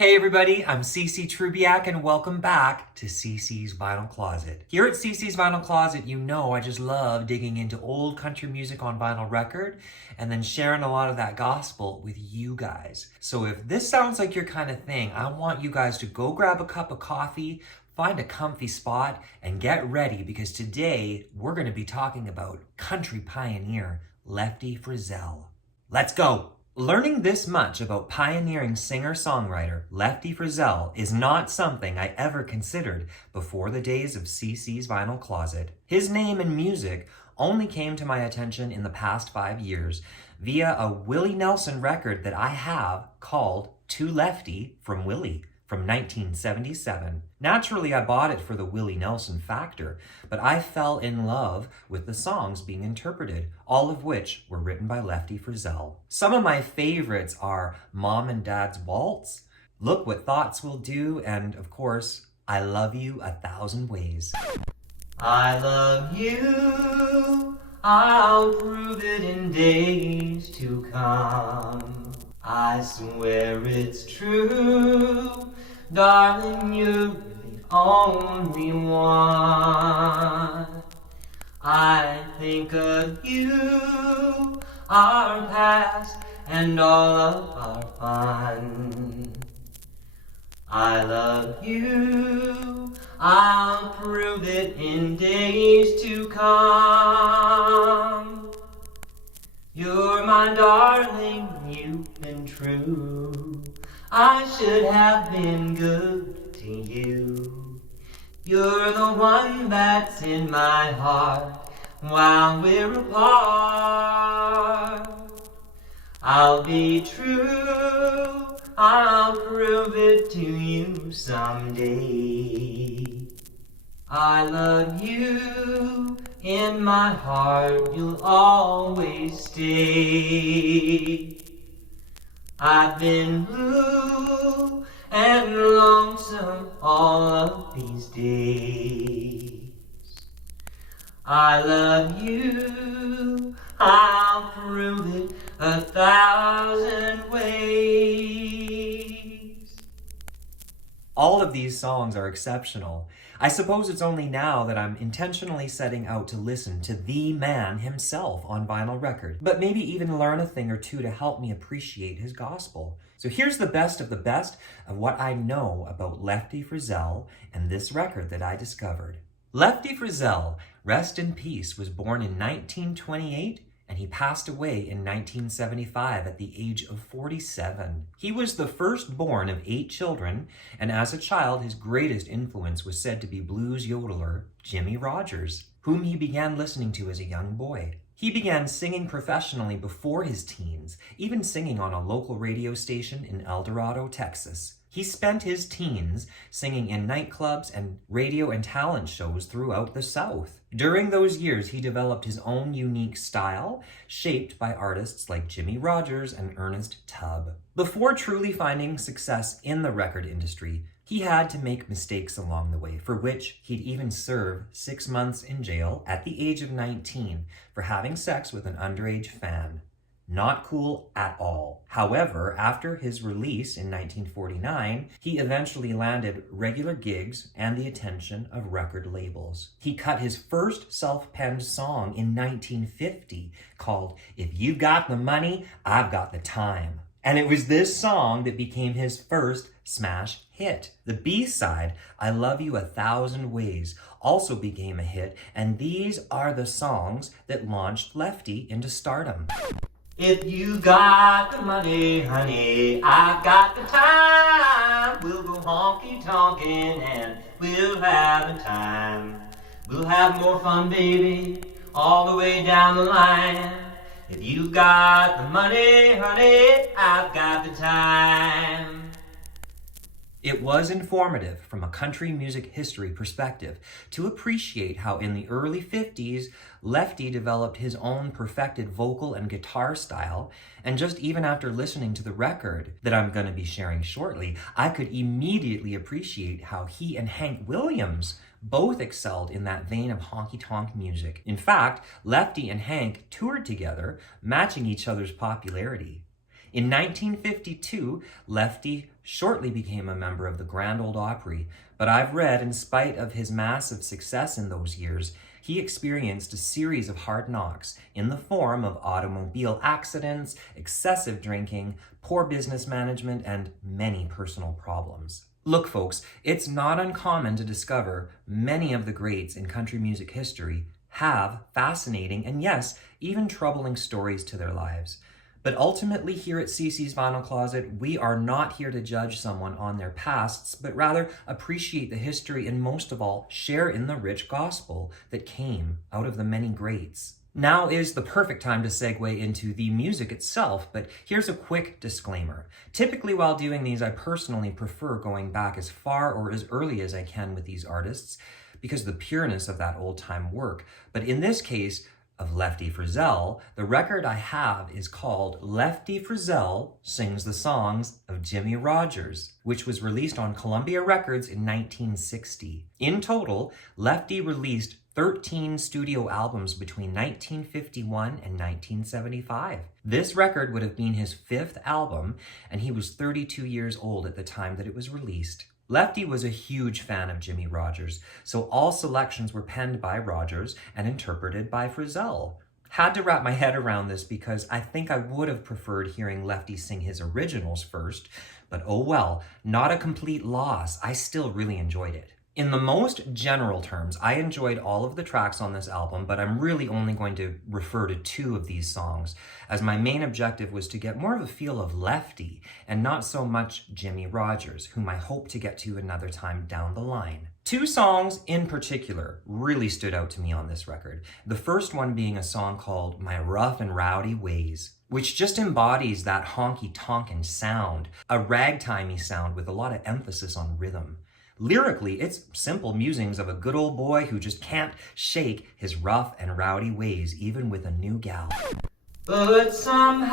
Hey everybody, I'm Trubiak and welcome back to CC's Vinyl Closet. Here at CC's Vinyl Closet, you know I just love digging into old country music on vinyl record and then sharing a lot of that gospel with you guys. So if this sounds like your kind of thing, I want you guys to go grab a cup of coffee, find a comfy spot, and get ready because today we're going to be talking about country pioneer Lefty Frizzell. Let's go! Learning this much about pioneering singer-songwriter Lefty Frizzell is not something I ever considered before the days of CC's Vinyl Closet. His name and music only came to my attention in the past 5 years via a Willie Nelson record that I have called To Lefty from Willie from 1977. Naturally, I bought it for the Willie Nelson factor, but I fell in love with the songs being interpreted, all of which were written by Lefty Frizzell. Some of my favorites are Mom and Dad's Waltz, Look What Thoughts Will Do, and of course, I Love You 1,000 Ways. I love you, I'll prove it in days to come. I swear it's true, darling, you're the only one. I think of you, our past, and all of our fun. I love you, I'll prove it in days to come. You're my darling, you've been true. I should have been good to you. You're the one that's in my heart while we're apart. I'll be true, I'll prove it to you someday. I love you, in my heart you'll always stay. I've been blue and lonesome all of these days. I love you, I'll prove it 1,000 ways. All of these songs are exceptional. I suppose it's only now that I'm intentionally setting out to listen to the man himself on vinyl record, but maybe even learn a thing or two to help me appreciate his gospel. So here's the best of what I know about Lefty Frizzell and this record that I discovered. Lefty Frizzell, rest in peace, was born in 1928 and he passed away in 1975 at the age of 47. He was the firstborn of 8 children, and as a child, his greatest influence was said to be blues yodeler Jimmie Rodgers, whom he began listening to as a young boy. He began singing professionally before his teens, even singing on a local radio station in El Dorado, Texas. He spent his teens singing in nightclubs and radio and talent shows throughout the South. During those years, he developed his own unique style, shaped by artists like Jimmie Rodgers and Ernest Tubb. Before truly finding success in the record industry, he had to make mistakes along the way, for which he'd even serve 6 months in jail at the age of 19 for having sex with an underage fan. Not cool at all. However, after his release in 1949, he eventually landed regular gigs and the attention of record labels. He cut his first self-penned song in 1950 called If You've Got the Money, I've Got the Time. And it was this song that became his first smash hit. The B-side, I Love You 1,000 Ways, also became a hit, and these are the songs that launched Lefty into stardom. If you got the money, honey, I've got the time. We'll go honky-tonkin' and we'll have a time. We'll have more fun, baby, all the way down the line. If you got the money, honey, I've got the time. It was informative from a country music history perspective to appreciate how in the early 50s, Lefty developed his own perfected vocal and guitar style, and just even after listening to the record that I'm going to be sharing shortly, I could immediately appreciate how he and Hank Williams both excelled in that vein of honky-tonk music. In fact, Lefty and Hank toured together, matching each other's popularity. In 1952, Lefty shortly became a member of the Grand Ole Opry, but I've read, in spite of his massive success in those years, he experienced a series of hard knocks in the form of automobile accidents, excessive drinking, poor business management, and many personal problems. Look, folks, it's not uncommon to discover many of the greats in country music history have fascinating and, yes, even troubling stories to their lives. But ultimately, here at CC's Vinyl Closet, we are not here to judge someone on their pasts, but rather appreciate the history and, most of all, share in the rich gospel that came out of the many greats. Now is the perfect time to segue into the music itself, but here's a quick disclaimer. Typically, while doing these, I personally prefer going back as far or as early as I can with these artists because of the pureness of that old-time work. But in this case, of Lefty Frizzell, the record I have is called Lefty Frizzell Sings the Songs of Jimmie Rodgers, which was released on Columbia Records in 1960. In total, Lefty released 13 studio albums between 1951 and 1975. This record would have been his 5th album, and he was 32 years old at the time that it was released. Lefty was a huge fan of Jimmie Rodgers, so all selections were penned by Rodgers and interpreted by Frizzell. Had to wrap my head around this because I think I would have preferred hearing Lefty sing his originals first, but oh well, not a complete loss. I still really enjoyed it. In the most general terms, I enjoyed all of the tracks on this album, but I'm really only going to refer to 2 of these songs, as my main objective was to get more of a feel of Lefty and not so much Jimmie Rodgers, whom I hope to get to another time down the line. 2 songs in particular really stood out to me on this record. The first one being a song called My Rough and Rowdy Ways, which just embodies that honky-tonkin' sound, a ragtimey sound with a lot of emphasis on rhythm. Lyrically, it's simple musings of a good old boy who just can't shake his rough and rowdy ways, even with a new gal. But somehow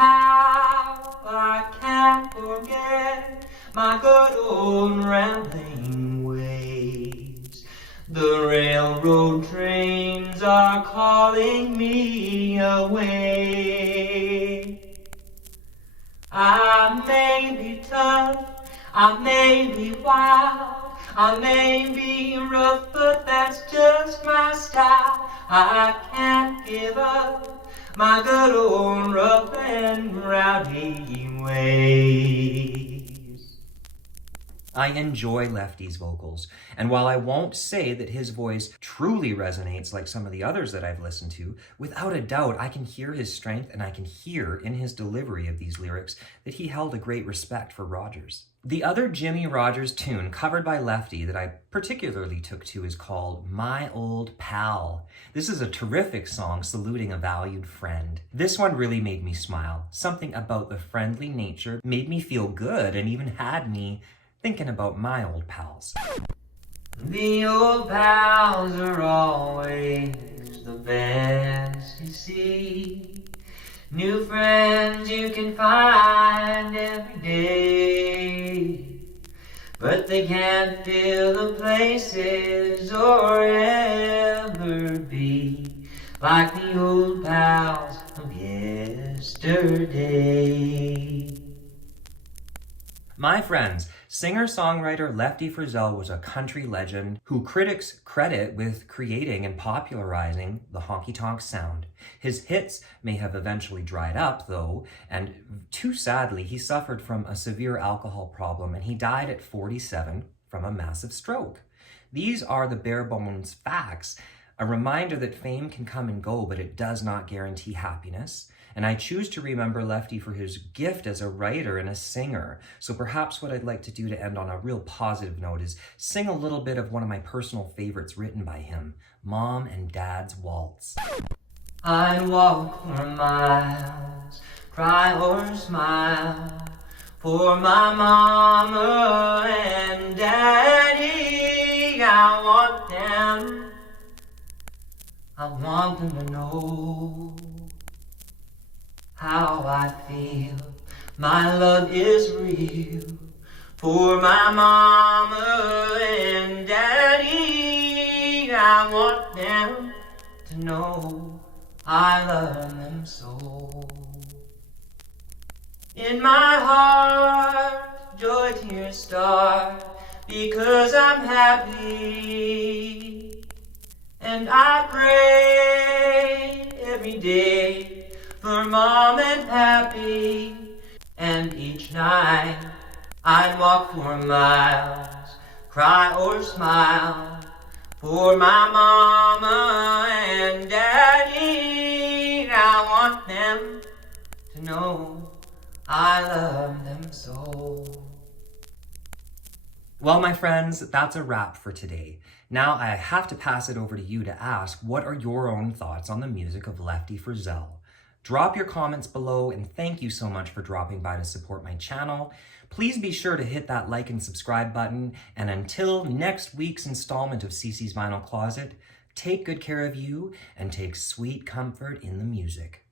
I can't forget my good old rambling ways. The railroad trains are calling me away. I may be tough, I may be wild, I may be rough, but that's just my style. I can't give up my good old rough and rowdy ways. I enjoy Lefty's vocals, and while I won't say that his voice truly resonates like some of the others that I've listened to, without a doubt I can hear his strength and I can hear in his delivery of these lyrics that he held a great respect for Rodgers. The other Jimmie Rodgers tune covered by Lefty that I particularly took to is called My Old Pal. This is a terrific song saluting a valued friend. This one really made me smile. Something about the friendly nature made me feel good and even had me thinking about my old pals. The old pals are always the best, you see. New friends you can find every day, but they can't fill the places or ever be like the old pals of yesterday. My friends, singer-songwriter Lefty Frizzell was a country legend who critics credit with creating and popularizing the honky-tonk sound. His hits may have eventually dried up, though, and too sadly, he suffered from a severe alcohol problem and he died at 47 from a massive stroke. These are the bare bones facts, a reminder that fame can come and go, but it does not guarantee happiness. And I choose to remember Lefty for his gift as a writer and a singer. So perhaps what I'd like to do to end on a real positive note is sing a little bit of one of my personal favorites written by him, Mom and Dad's Waltz. I'd walk for miles, cry or smile, for my mama and daddy. I want them to know how I feel. My love is real for my mama and daddy. I want them to know I love them so. In my heart, joy tears start, because I'm happy. And I pray every day for Mom and Pappy. And each night I'd walk for miles, cry or smile, for my mama and daddy. I want them to know I love them so. Well, my friends, that's a wrap for today. Now I have to pass it over to you to ask, what are your own thoughts on the music of Lefty Frizzell? Drop your comments below, and thank you so much for dropping by to support my channel. Please be sure to hit that like and subscribe button, and until next week's installment of Cece's Vinyl Closet, take good care of you and take sweet comfort in the music.